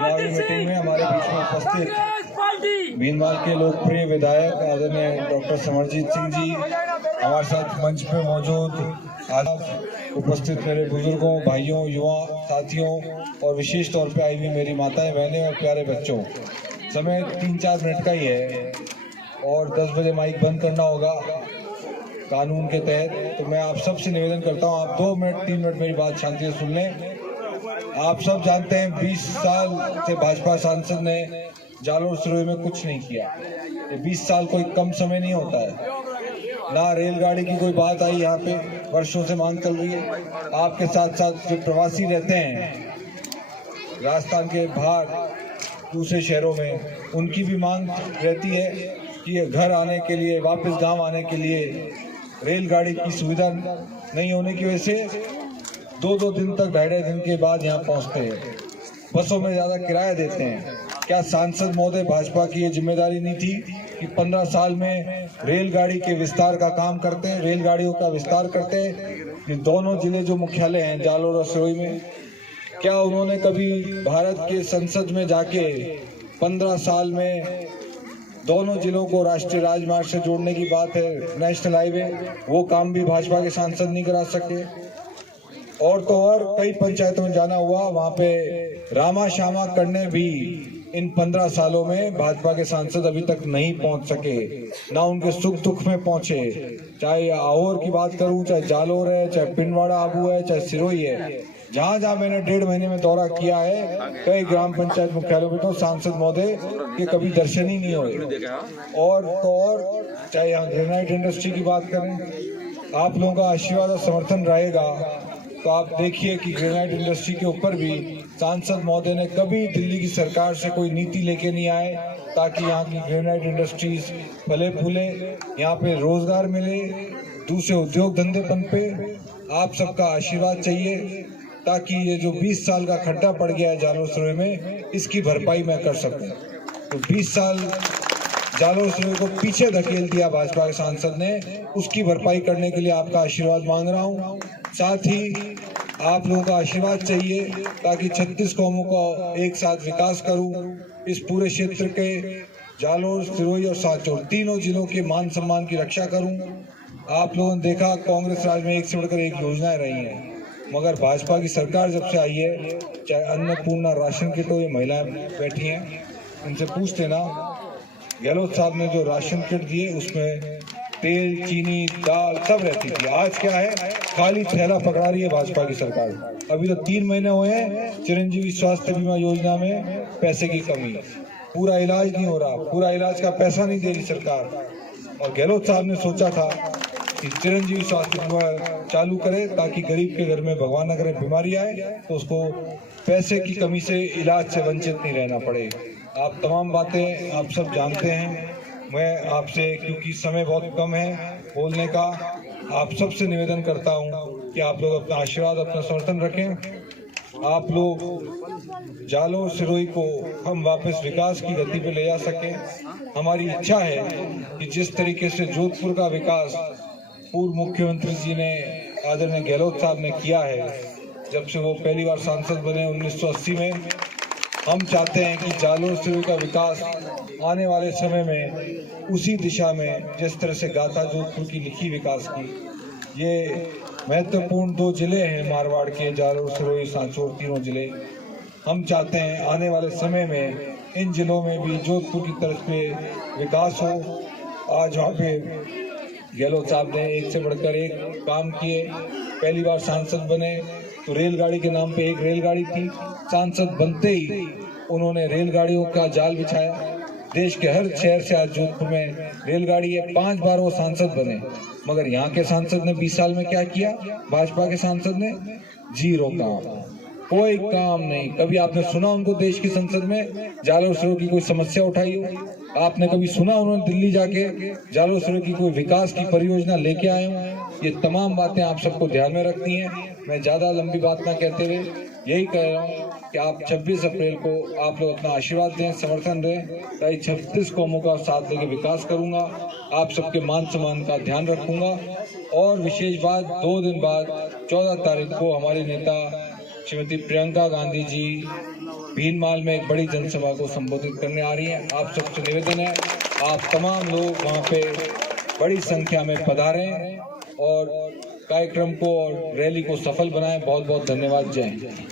चुनावी मीटिंग में हमारे बीच में उपस्थित भीनमाल के लोकप्रिय विधायक आदरणीय डॉक्टर समरजीत सिंह जी, हमारे साथ मंच पे मौजूद उपस्थित मेरे बुजुर्गों, भाइयों, युवा साथियों और विशेष तौर पे आई हुई मेरी माताएं, बहनें और प्यारे बच्चों। समय 3-4 मिनट का ही है और 10 बजे माइक बंद करना होगा कानून के तहत। तो मैं आप सबसे निवेदन करता हूं, आप 2 मिनट 3 मिनट मेरी बात शांति से सुन लें। आप सब जानते हैं 20 साल से भाजपा सांसद ने जालोर सिरोही में कुछ नहीं किया। ये 20 साल कोई कम समय नहीं होता है। ना रेलगाड़ी की कोई बात आई, यहाँ पे वर्षों से मांग चल रही है। आपके साथ साथ जो प्रवासी रहते हैं राजस्थान के बाहर दूसरे शहरों में, उनकी भी मांग रहती है कि घर आने के लिए, वापस गांव आने के लिए रेलगाड़ी की सुविधा नहीं होने की वजह से 2-2 दिन तक, 2.5 दिन के बाद यहाँ पहुँचते हैं। बसों में ज़्यादा किराया देते हैं। क्या सांसद महोदय भाजपा की ये जिम्मेदारी नहीं थी कि 15 साल में रेलगाड़ी के विस्तार का काम करते हैं, रेलगाड़ियों का विस्तार करते हैं? ये दोनों जिले जो मुख्यालय हैं जालोर और सिरोही में, क्या उन्होंने कभी भारत के संसद में जाके 15 साल में दोनों जिलों को राष्ट्रीय राजमार्ग से जोड़ने की बात है, नेशनल हाईवे, वो काम भी भाजपा के सांसद नहीं करा सके? और तो और कई पंचायतों में जाना हुआ, वहाँ पे रामा श्यामा करने भी इन 15 सालों में भाजपा के सांसद अभी तक नहीं पहुंच सके, ना उनके सुख दुख में पहुंचे। चाहे आहोर की बात करूं, चाहे जालोर है, चाहे पिंडवाड़ा आबू है, चाहे सिरोही है, जहां जहां मैंने 1.5 महीने में दौरा किया है, कई ग्राम पंचायत मुख्यालयों में तो सांसद महोदय के कभी दर्शन ही नहीं हुए। और तो और चाहे यहाँ ग्रेनाइट इंडस्ट्री की बात करें, आप लोगों का आशीर्वाद और समर्थन रहेगा तो आप देखिए कि ग्रेनाइट इंडस्ट्री के ऊपर भी सांसद महोदय ने कभी दिल्ली की सरकार से कोई नीति लेके नहीं आए ताकि यहाँ की ग्रेनाइट इंडस्ट्रीज फले फूले, यहाँ पे रोजगार मिले, दूसरे उद्योग धंधे पनपे। आप सबका आशीर्वाद चाहिए ताकि ये जो 20 साल का खड्डा पड़ गया है जालोर सिरोही में, इसकी भरपाई मैं कर सकूं। तो 20 साल जालोर सिरोही को पीछे धकेल दिया भाजपा के सांसद ने, उसकी भरपाई करने के लिए आपका आशीर्वाद मांग रहा हूं। साथ ही आप लोगों का आशीर्वाद चाहिए ताकि 36 कौमों का एक साथ विकास करूं। इस पूरे क्षेत्र के जालोर, सिरोही और सांचौर तीनों जिलों के मान सम्मान की रक्षा करूं। आप लोगों ने देखा कांग्रेस राज में एक से बढ़कर एक योजनाएं रही हैं, मगर भाजपा की सरकार जब से आई है, चाहे अन्नपूर्णा राशन किट हो, ये महिलाएं बैठी हैं, इनसे पूछते ना, गहलोत साहब ने जो राशन किट दिए उसमें तेल, चीनी, दाल सब रहती थी। आज क्या है, खाली थैला पकड़ा रही है भाजपा की सरकार। अभी तो 3 महीने हुए हैं चिरंजीवी स्वास्थ्य बीमा योजना में पैसे की कमी, पूरा इलाज नहीं हो रहा, पूरा इलाज का पैसा नहीं दे रही सरकार। और गहलोत साहब ने सोचा था कि चिरंजीवी स्वास्थ्य बीमा चालू करे ताकि गरीब के घर में भगवान न करे बीमारी आए तो उसको पैसे की कमी से, इलाज से वंचित नहीं रहना पड़े। आप तमाम बातें आप सब जानते हैं। मैं आपसे, क्योंकि समय बहुत कम है बोलने का, आप सबसे निवेदन करता हूं कि आप लोग अपना आशीर्वाद, अपना समर्थन रखें। आप लोग जालोर सिरोही को हम वापस विकास की गति पे ले जा सकें। हमारी इच्छा है कि जिस तरीके से जोधपुर का विकास पूर्व मुख्यमंत्री जी ने, आदरणीय गहलोत साहब ने किया है जब से वो पहली बार सांसद बने 1980 में, हम चाहते हैं कि जालोर सिरोही का विकास आने वाले समय में उसी दिशा में, जिस तरह से गाथा जोधपुर की लिखी विकास की। ये महत्वपूर्ण 2 जिले हैं मारवाड़ के, जालोर, सिरोही, सांचौर तीनों जिले। हम चाहते हैं आने वाले समय में इन जिलों में भी जोधपुर की तरफ पे विकास हो। आज वहाँ पे गहलोत साहब ने एक से बढ़कर एक काम किए। पहली बार सांसद बने तो रेलगाड़ी के नाम पे एक रेलगाड़ी थी, सांसद बनते ही उन्होंने रेलगाड़ियों का जाल बिछाया। देश के हर शहर से आज जोधपुर में रेलगाड़ी है। 5 बार वो सांसद बने, मगर यहाँ के सांसद ने 20 साल में क्या किया? भाजपा के सांसद ने 0 काम, कोई काम नहीं। कभी आपने सुना उनको देश की संसद में जालोर सिरोही की कोई समस्या उठाई हो? आपने कभी सुना उन्होंने दिल्ली जाके जालोर सिरोही की कोई विकास की परियोजना लेके आए हो? ये तमाम बातें आप सबको ध्यान में रखनी है। मैं ज्यादा लंबी बात ना कहते हुए यही कह रहा हूँ कि आप 26 अप्रैल को आप लोग अपना आशीर्वाद दें, समर्थन दें, ताकि 36 कौमों का साथ लेके विकास करूंगा। आप सबके मान सम्मान का ध्यान रखूंगा। और विशेष बात, 2 दिन बाद 14 तारीख को हमारे नेता श्रीमती प्रियंका गांधी जी भीनमाल में एक बड़ी जनसभा को संबोधित करने आ रही है। आप सबसे निवेदन है, आप तमाम लोग वहां पे बड़ी संख्या में पधारें और कार्यक्रम को और रैली को सफल बनाएं। बहुत बहुत धन्यवाद। जय हिंद।